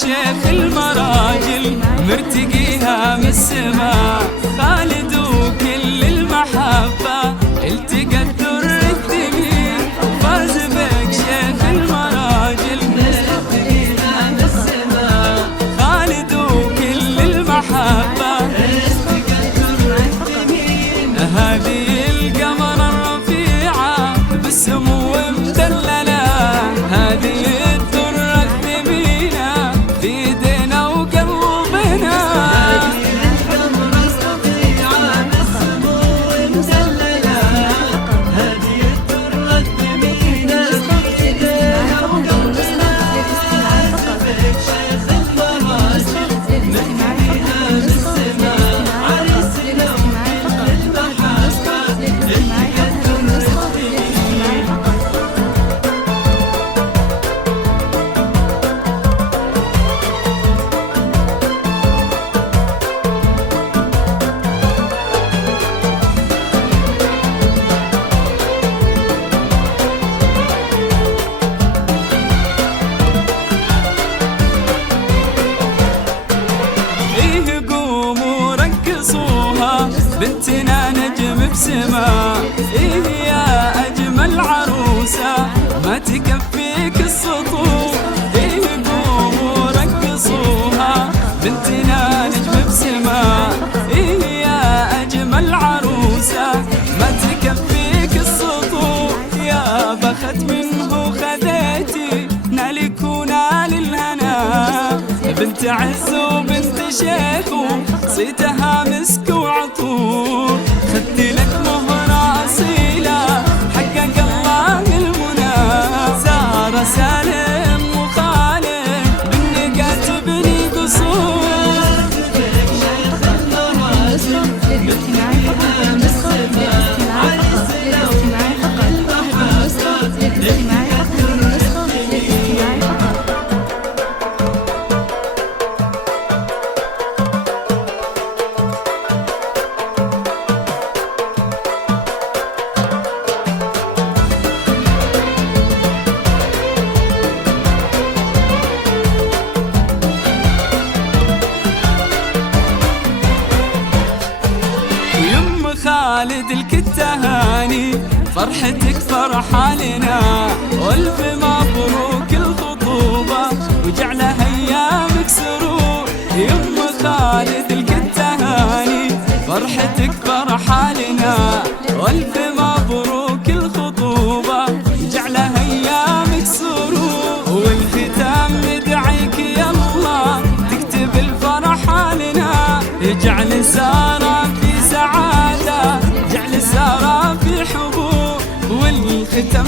شيخ المراجل مرتقيها من السماء، خالد وكل المحبة التقى الدر الثمين، فاز بك شيخ المراجل مرتقيها من السماء، خالد وكل المحبة التقى الدر الثمين، هذه القمر الرفيعة بالسمو مدللة، هذه بنتنا نجم بسما، إيه يا أجمل عروسة ما تكفيك السطور، إيه قوموا رقصوها بنتنا نجم بسما، إيه يا أجمل عروسة ما تكفيك السطور، يا بخت منه خذيتي نالك ونال الهنا، بنت عز وبنت شيخ صيتها مسك وعطور، خدت لك مهرة أصيلة حقق الله المنى، سارة سالم وخالد بالنقات بني قصور، خالد الكتهاني فرحتك فرحة لنا، والف مبروك الخطوبة وجعلها ايامك سرور، يم خالد الكتهاني فرحتك فرحة لنا، والف مبروك الخطوبة وجعلها ايامك سرور، والختام ندعيك يا الله تكتب الفرحة لنا، اجعل سارة في سعادة، جعل سارة في حبوب، والختم